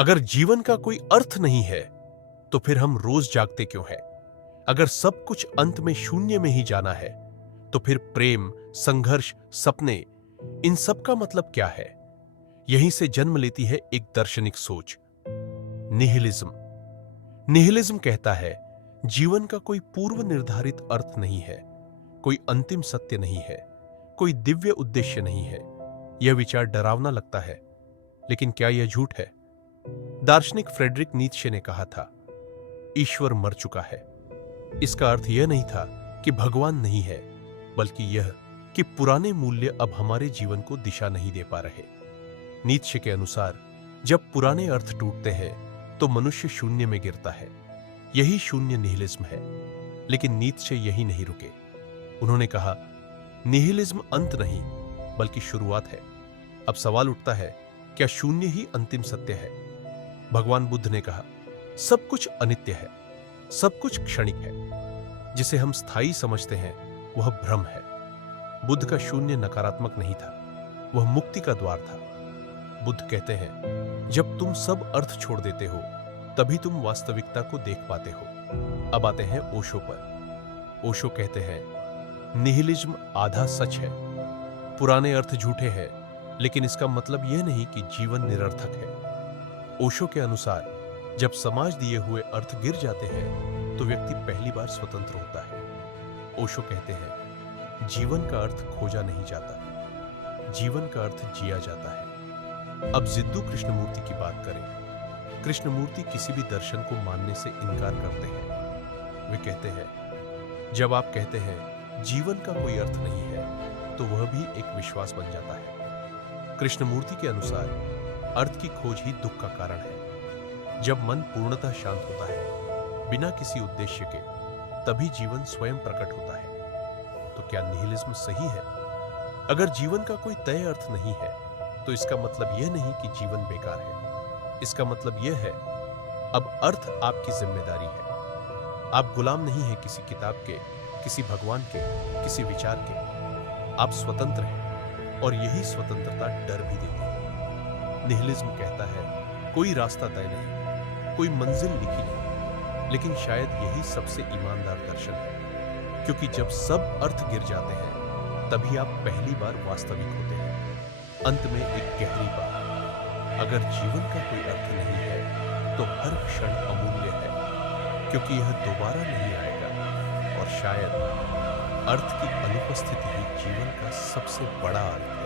अगर जीवन का कोई अर्थ नहीं है तो फिर हम रोज जागते क्यों हैं? अगर सब कुछ अंत में शून्य में ही जाना है तो फिर प्रेम, संघर्ष, सपने, इन सब का मतलब क्या है? यहीं से जन्म लेती है एक दार्शनिक सोच, निहिलिज्म। निहिलिज्म कहता है जीवन का कोई पूर्व निर्धारित अर्थ नहीं है, कोई अंतिम सत्य नहीं है, कोई दिव्य उद्देश्य नहीं है। यह विचार डरावना लगता है, लेकिन क्या यह झूठ है? दार्शनिक फ्रेडरिक नीत्शे ने कहा था, ईश्वर मर चुका है। इसका अर्थ यह नहीं था कि भगवान नहीं है, बल्कि यह कि पुराने मूल्य अब हमारे जीवन को दिशा नहीं दे पा रहे। नीत्शे के अनुसार जब पुराने अर्थ टूटते हैं तो मनुष्य शून्य में गिरता है। यही शून्य निहिलिज्म है। लेकिन नीत्शे यही नहीं रुके। उन्होंने कहा, निहिलिज्म अंत नहीं बल्कि शुरुआत है। अब सवाल उठता है, क्या शून्य ही अंतिम सत्य है? भगवान बुद्ध ने कहा, सब कुछ अनित्य है, सब कुछ क्षणिक है। जिसे हम स्थायी समझते हैं वह भ्रम है। बुद्ध का शून्य नकारात्मक नहीं था, वह मुक्ति का द्वार था। बुद्ध कहते हैं, जब तुम सब अर्थ छोड़ देते हो तभी तुम वास्तविकता को देख पाते हो। अब आते हैं ओशो पर। ओशो कहते हैं, निहिलिज्म आधा सच है। पुराने अर्थ झूठे हैं, लेकिन इसका मतलब यह नहीं कि जीवन निरर्थक है। ओशो के अनुसार जब समाज दिए हुए अर्थ गिर जाते हैं तो व्यक्ति पहली बार स्वतंत्र होता है। ओशो कहते हैं, जीवन का अर्थ खोजा नहीं जाता, जीवन का अर्थ जिया जाता है। अब जिद्दू कृष्णमूर्ति की बात करें। कृष्णमूर्ति किसी भी दर्शन को मानने से इनकार करते हैं। वे कहते हैं, जब आप कहते हैं जीवन का कोई अर्थ नहीं है तो वह भी एक विश्वास बन जाता है। कृष्णमूर्ति के अनुसार अर्थ की खोज ही दुख का कारण है। जब मन पूर्णतः शांत होता है बिना किसी उद्देश्य के, तभी जीवन स्वयं प्रकट होता है। तो क्या निहिलिज्म सही है? अगर जीवन का कोई तय अर्थ नहीं है तो इसका मतलब यह नहीं कि जीवन बेकार है। इसका मतलब यह है, अब अर्थ आपकी जिम्मेदारी है। आप गुलाम नहीं हैं किसी किताब के, किसी भगवान के, किसी विचार के। आप स्वतंत्र हैं, और यही स्वतंत्रता डर भी देती है। निहिलिज्म कहता है, कोई रास्ता तय नहीं, कोई मंजिल लिखी नहीं, लेकिन शायद यही सबसे ईमानदार दर्शन है। क्योंकि जब सब अर्थ गिर जाते हैं तभी आप पहली बार वास्तविक होते हैं। अंत में एक गहरी बात, अगर जीवन का कोई अर्थ नहीं है तो हर क्षण अमूल्य है, क्योंकि यह दोबारा नहीं आएगा। और शायद अर्थ की अनुपस्थिति ही जीवन का सबसे बड़ा अर्थ है।